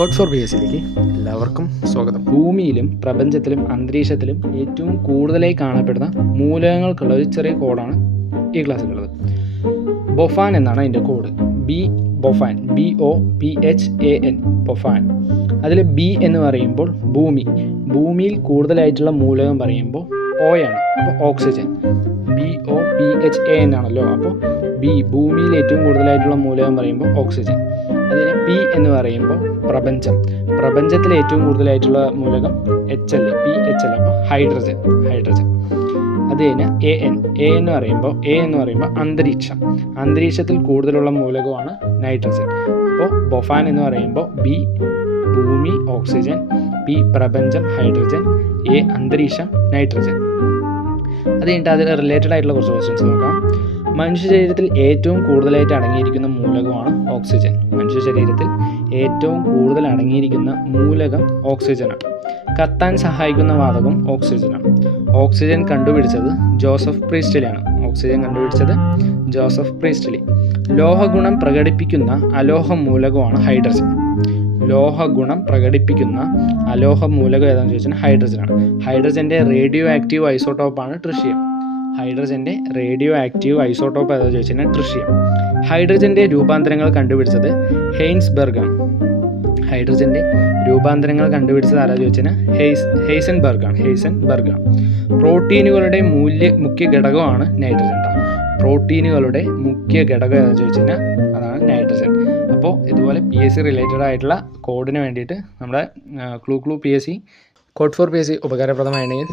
Code four B എസിലേക്ക് എല്ലാവർക്കും സ്വാഗതം. ഭൂമിയിലും പ്രപഞ്ചത്തിലും അന്തരീക്ഷത്തിലും ഏറ്റവും കൂടുതലായി കാണപ്പെടുന്ന മൂലകങ്ങൾക്കുള്ള ഒരു ചെറിയ കോഡാണ് ഈ ക്ലാസ്സിലുള്ളത്. ബൊഫാൻ എന്നാണ് അതിന്റെ code. B ബൊഫാൻ B O P H A N ബൊഫാൻ. അതിൽ ബി എന്ന് പറയുമ്പോൾ ഭൂമി. ഭൂമിയിൽ കൂടുതലായിട്ടുള്ള മൂലകം പറയുമ്പോൾ O ആണ്. അപ്പോൾ oxygen B O P H A N ആണല്ലോ അപ്പോൾ ബി ഭൂമിയിൽ ഏറ്റവും കൂടുതലായിട്ടുള്ള മൂലകം പറയുമ്പോൾ ഓക്സിജൻ അതിന് പി എന്ന് പറയുമ്പോൾ പ്രപഞ്ചം. പ്രപഞ്ചത്തിൽ ഏറ്റവും കൂടുതലായിട്ടുള്ള മൂലകം H L P H L അപ്പോൾ ഹൈഡ്രജൻ ഹൈഡ്രജൻ അത് കഴിഞ്ഞ് എ എൻ എ എന്ന് പറയുമ്പോൾ എ എന്ന് പറയുമ്പോൾ അന്തരീക്ഷം. അന്തരീക്ഷത്തിൽ കൂടുതലുള്ള മൂലകമാണ് നൈട്രജൻ അപ്പോൾ ബൊഫാൻ എന്ന് പറയുമ്പോൾ ബി ഭൂമി ഓക്സിജൻ പി പ്രപഞ്ചം ഹൈഡ്രജൻ എ അന്തരീക്ഷം നൈട്രജൻ അത് കഴിഞ്ഞിട്ട് അതിൽ റിലേറ്റഡ് ആയിട്ടുള്ള കുറച്ച് ക്വസ്റ്റ്യൻസ് നോക്കാം. മനുഷ്യ ശരീരത്തിൽ ഏറ്റവും കൂടുതലായിട്ട് അടങ്ങിയിരിക്കുന്ന മൂലകമാണ് ഓക്സിജൻ മനുഷ്യ ശരീരത്തിൽ ഏറ്റവും കൂടുതൽ അടങ്ങിയിരിക്കുന്ന മൂലകം ഓക്സിജനാണ് കത്താൻ സഹായിക്കുന്ന വാതകം ഓക്സിജനാണ് ഓക്സിജൻ കണ്ടുപിടിച്ചത് ജോസഫ് പ്രീസ്റ്റലിയാണ് ഓക്സിജൻ കണ്ടുപിടിച്ചത് ജോസഫ് പ്രീസ്റ്റലി. ലോഹഗുണം പ്രകടിപ്പിക്കുന്ന അലോഹ മൂലകമാണ് ഹൈഡ്രജൻ ലോഹഗുണം പ്രകടിപ്പിക്കുന്ന അലോഹ മൂലകം ഏതാണെന്ന് ചോദിച്ചാൽ ഹൈഡ്രജനാണ് ഹൈഡ്രജന്റെ റേഡിയോ ആക്റ്റീവ് ഐസോട്ടോപ്പാണ് ട്രിഷ്യം ഹൈഡ്രജന്റെ റേഡിയോ ആക്റ്റീവ് ഐസോട്ടോപ്പ് ഏതാണെന്ന് ചോദിച്ചാൽ ട്രിഷ്യം ഹൈഡ്രജന്റെ രൂപാന്തരങ്ങൾ കണ്ടുപിടിച്ചത് ഹെയ്ൻസ്ബർഗാണ് ഹൈഡ്രജന്റെ രൂപാന്തരങ്ങൾ കണ്ടുപിടിച്ചത് ആരാ ചോദിച്ചാൽ ഹെയ്സ് ഹെയ്സൻബർഗാണ് ഹെയ്സൻബർഗാണ് പ്രോട്ടീനുകളുടെ മൂല്യ മുഖ്യ ഘടകമാണ് നൈട്രജൻ പ്രോട്ടീനുകളുടെ മുഖ്യ ഘടകം ഏതാണെന്ന് ചോദിച്ചാൽ അതാണ് നൈട്രജൻ അപ്പോൾ ഇതുപോലെ പി എസ് സി റിലേറ്റഡ് ആയിട്ടുള്ള കോഡിന് വേണ്ടിയിട്ട് നമ്മുടെ clue clue P S C code for P S C ഉപകാരപ്രദമാണെങ്കിൽ